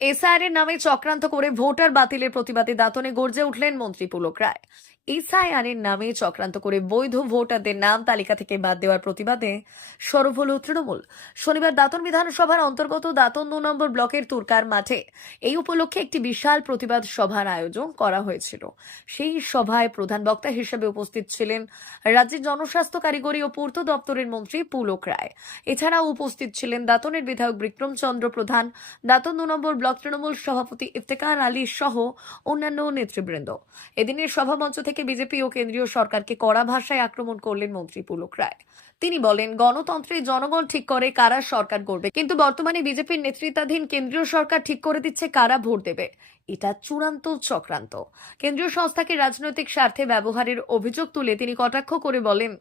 SIR এর নামে চক্রান্ত করে ভোটার বাতিলের প্রতিবাদে দাঁতনে গর্জে উঠলেন মন্ত্রী পুলক রায়। এসআইআর এর নামে চক্রান্ত করে বৈধ ভোটারদের নাম তালিকা থেকে বাদ দেওয়ার প্রতিবাদে সরব হল তৃণমূল। শনিবার দাতন বিধানসভার অন্তর্গত দাঁতন দু নম্বর ব্লকের তুরকার মাঠে এই উপলক্ষে একটি বিশাল প্রতিবাদ সভার আয়োজন করা হয়েছিল। সেই সভায় প্রধান বক্তা হিসেবে উপস্থিত ছিলেন রাজ্যের জনস্বাস্থ্য কারিগরি ও পূর্ত দপ্তরের মন্ত্রী পুলক রায়। এছাড়াও উপস্থিত ছিলেন দাঁতনের বিধায়ক বিক্রম চন্দ্র প্রধান, দাঁতন দু নম্বর ব্লক তৃণমূল সভাপতি ইফতেকার আলী সহ অন্যান্য নেতৃবৃন্দ। এদিনের সভামঞ্চ থেকে বিজেপি ও কেন্দ্রীয় সরকারকে কড়া ভাষায় আক্রমণ করলেন মন্ত্রী পুলক রায়। তিনি বলেন, গণতন্ত্রে জনগণ ঠিক করে কারা সরকার করবে কিন্তু বর্তমানে বিজেপির নেতৃত্বাধীন কেন্দ্রীয় সরকার ঠিক করে দিচ্ছে কারা ভোট দেবে। এটা চূড়ান্ত চক্রান্ত। কেন্দ্রীয় সংস্থাকে রাজনৈতিক স্বার্থে ব্যবহারের অভিযোগ তুলে তিনি কটাক্ষ করে বলেন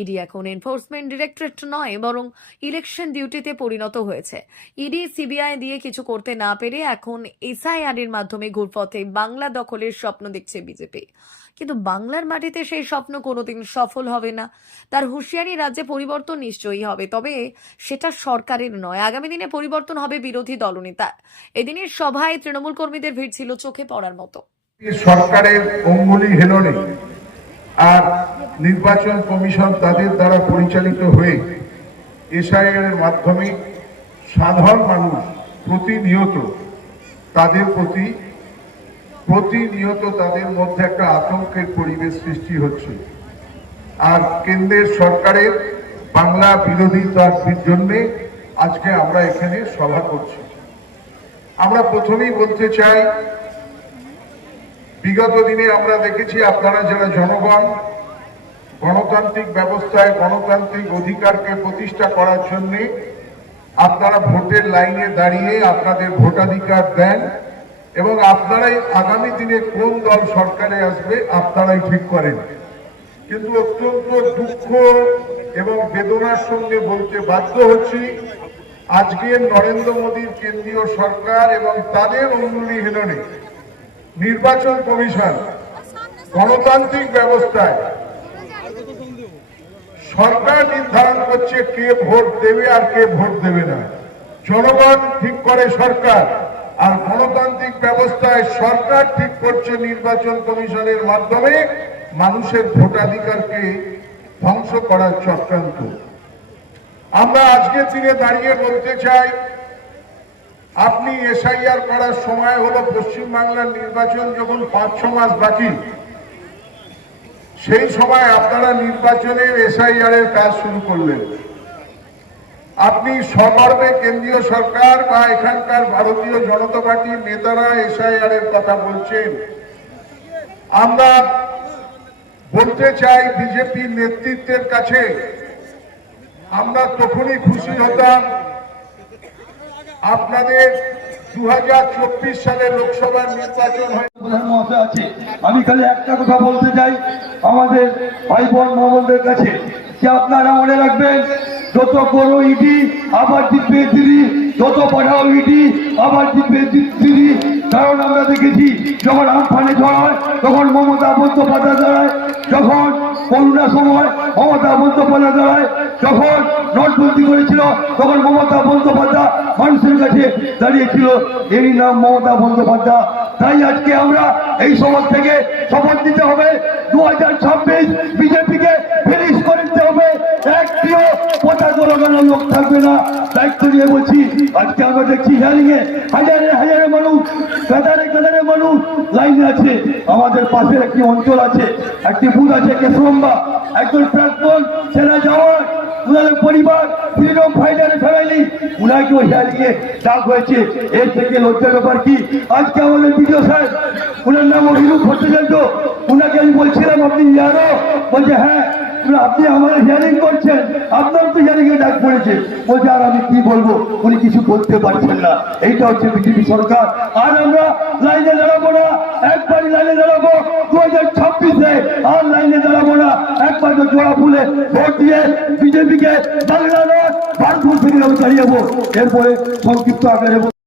ইডি এখন এনফোর্সমেন্ট ডিরেক্টরেট নয়, বরং ইলেকশন ডিউটিতে পরিণত হয়েছে। ইডি সিবিআই দিয়ে কিছু করতে না পেরে এখন এসআইআর এর মাধ্যমে ঘুরপথে বাংলা দখলের স্বপ্ন দেখছে বিজেপি। কিন্তু বাংলার মাটিতে সেই স্বপ্ন কোনোদিন সফল হবে না। তার হুঁশিয়ারি রাজ্যে পরিবর্তন নিশ্চয়ই হবে, তবে সেটা সরকারের নয়। আগামী দিনে পরিবর্তন হবে বিরোধী দলনেতার এদিনের সভায় তৃণমূল কর্মীদের ভিড় ছিল চোখে পড়ার মতো। সরকারের অঙ্গুলি হেলনে। আর নির্বাচন কমিশন তাদের দ্বারা পরিচালিত হয়ে এসআইআর মাধ্যমে সাধারণ মানুষ প্রতিনিয়ত তাদের প্রতি, প্রতিনিয়ত তাদের মধ্যে একটা আতঙ্কের পরিবেশ সৃষ্টি হচ্ছে। আর কেন্দ্রের সরকারের বাংলা বিরোধিতার জন্যে আজকে আমরা এখানে সভা করছি। আমরা প্রথমেই বলতে চাই বিগত দিনে আমরা দেখেছি আপনারা যারা জনগণ, গণতান্ত্রিক ব্যবস্থায় গণতান্ত্রিক অধিকারকে প্রতিষ্ঠা করার জন্য আপনারা ভোটের লাইনে দাঁড়িয়ে আপনাদের ভোটাধিকার দেন এবং আপনারাই আগামী দিনে কোন দল সরকারে আসবে আপনারাই ঠিক করেন। কিন্তু অত্যন্ত দুঃখ এবং বেদনার সঙ্গে বলতে বাধ্য হচ্ছি, আজকে নরেন্দ্র মোদীর কেন্দ্রীয় সরকার এবং তাদের অঙ্গুলি হেলনে নির্বাচন কমিশন গণতান্ত্রিক ব্যবস্থায় সরকার নির্ধারণ করছে কে ভোট দেবে আর কে ভোট দেবে না। জনগণ ঠিক করে সরকার আর গণতান্ত্রিক ব্যবস্থায় সরকার ঠিক করছে নির্বাচন কমিশনের মাধ্যমে মানুষের ভোটাধিকারকে ধ্বংস করার চক্রান্ত। আমরা আজকের দিনে দাঁড়িয়ে বলতে চাই আপনি এসআইআর করার সময় হলো পশ্চিমবাংলার নির্বাচন যখন পাঁচ ছ মাস বাকি, সেই সময় আপনারা নির্বাচনের এসআইআর এর কাজ শুরু করলেন। আপনি সগর্বে কেন্দ্রীয় সরকার বা এখানকার ভারতীয় জনতা পার্টির নেতারা এসআইআর এর কথা বলছেন। আমরা বলতে চাই বিজেপির নেতৃত্বের কাছে, আমরা তখনই খুশি হতাম। আপনাদের দু সালের লোকসভার নির্বাচন আছে। আমি খালি একটা কথা বলতে চাই আমাদের ভাই বোন কাছে। যে আপনারা মনে রাখবেন, যত করো ইডি, আবার দিব্যে দিদি, যত পাঠাও ইডি, আবার দিব্যে দিদি। কারণ আমরা দেখেছি, যখন আমফানে ঝড় হয় তখন মমতা বন্দ্যোপাধ্যায় যখন করোনা সময় মমতা বন্দ্যোপাধ্যায় দাঁড়ায় যখন নোটবন্দি করেছিল, তখন মমতা বন্দ্যোপাধ্যায় মানুষের কাছে দাঁড়িয়েছিল। এই নাম মমতা বন্দ্যোপাধ্যায়। তাই আজকে আমরা এই সমাজ থেকে শপথ দিতে হবে। দু হাজার ছাব্বিশ বিজেপিকে ফিনিশ করে দিতে হবে। একটিও পচা জনগণের লোক থাকবে না। দায়িত্ব নিয়ে বলছি, আজকে আমরা দেখছি হিয়ারিং এ হাজারে হাজারে মানুষ কাতারে মানুষ লাইনে আছে। আমাদের পাশের একটি অঞ্চল আছে, একটি বুথ আছে কেশরম্বা একজন প্রাক্তন সেনা জওয়ান উনাদের পরিবার ফ্রিডম ফ্যামিলি ডাক হয়েছে। এর থেকে লজ্জার ব্যাপার কি? আজকে আমাদের বিডিও সাহেব উনার নাম অভিরূপ ভট্টাচার্য। উনাকে আমি বলছিলাম, আপনি জানো? বলছে হ্যাঁ। আপনি আমাদের হিয়ারিং করছেন। আপনার তো হিয়ারিং এ ডাক পড়েছে। বলছে, আর আমি কি বলব? উনি কিছু বলতে পারছেন না। এইটা হচ্ছে বিজেপি সরকার। আর আমরা লাইনে দাঁড়াবো না। একবারই লাইনে দাঁড়াবো। দু হাজার ছাব্বিশে আর লাইনে দাঁড়াবো না। একবার তো জোড়া ফুলে ভোট দিয়ে বিজেপিকে বাংলাদেশ ভারতবর্ষ থেকে আমি দাঁড়িয়ে এরপরে সংক্ষিপ্ত আকারে।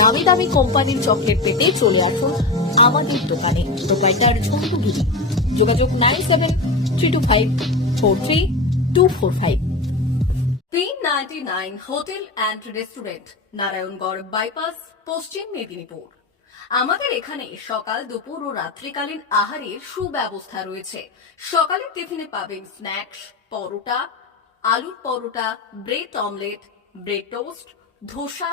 নামি দামি কোম্পানির চকলেট পেতে চলে আসুন আমাদের দোকানে। প্রোপাইটার ঝন্টুগিরি যোগাযোগ nine seven three two five four three two four five. Hotel and restaurant, Narayangarh bypass, Paschim Medinipur. আমাদের এখানে সকাল, দুপুর ও রাত্রিকালীন আহারের সুব্যবস্থা রয়েছে। সকালের টিফিনে পাবেন স্ন্যাক্স, পরোটা, আলুর paratha, bread omelette, bread toast, dosa